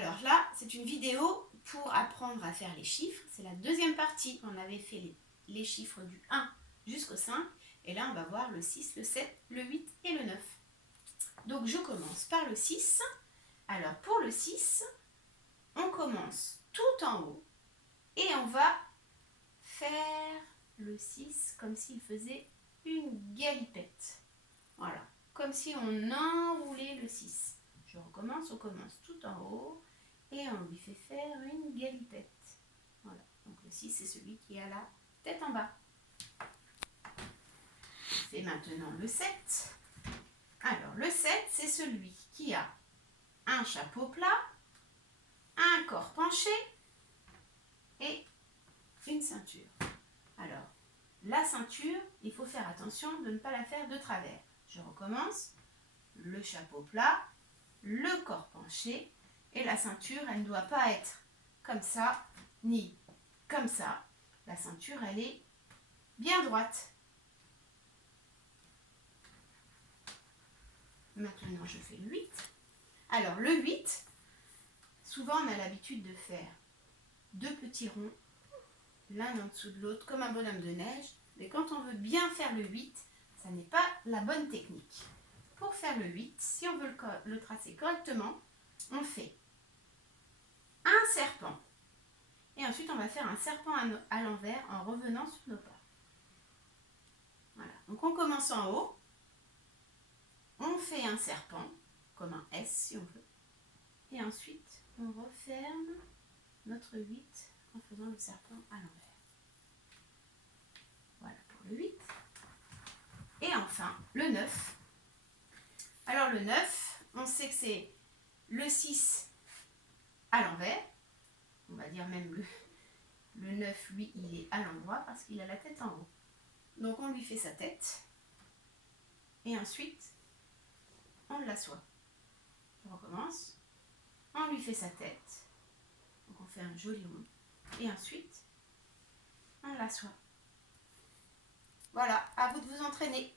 Alors là, c'est une vidéo pour apprendre à faire les chiffres. C'est la deuxième partie. On avait fait les chiffres du 1 jusqu'au 5. Et là, on va voir le 6, le 7, le 8 et le 9. Donc, je commence par le 6. Alors, pour le 6, on commence tout en haut. Et on va faire le 6 comme s'il faisait une galipette. Voilà, comme si on enroulait le 6. Je recommence, on commence tout en haut et on lui fait faire une galipette. Voilà, donc le 6 c'est celui qui a la tête en bas. C'est maintenant le 7. Alors le 7 c'est celui qui a un chapeau plat, un corps penché et une ceinture. Alors la ceinture, il faut faire attention de ne pas la faire de travers. Je recommence. Le chapeau plat, le corps penché et la ceinture, elle ne doit pas être comme ça ni comme ça. La ceinture, elle est bien droite. Maintenant, je fais le 8. Alors, le 8, souvent on a l'habitude de faire deux petits ronds, l'un en dessous de l'autre, comme un bonhomme de neige. Mais quand on veut bien faire le 8, ça n'est pas la bonne technique. Pour faire le 8, si on veut le tracer correctement, on fait un serpent. Et ensuite, on va faire un serpent à l'envers en revenant sur nos pas. Voilà. Donc, on commence en haut. On fait un serpent, comme un S si on veut. Et ensuite, on referme notre 8 en faisant le serpent à l'envers. Voilà pour le 8. Et enfin, le 9. Alors, le 9, on sait que c'est le 6 à l'envers. On va dire même le 9, lui, il est à l'endroit parce qu'il a la tête en haut. Donc, on lui fait sa tête. Et ensuite, on l'assoit. On recommence. On lui fait sa tête. Donc, on fait un joli rond. Et ensuite, on l'assoit. Voilà, à vous de vous entraîner.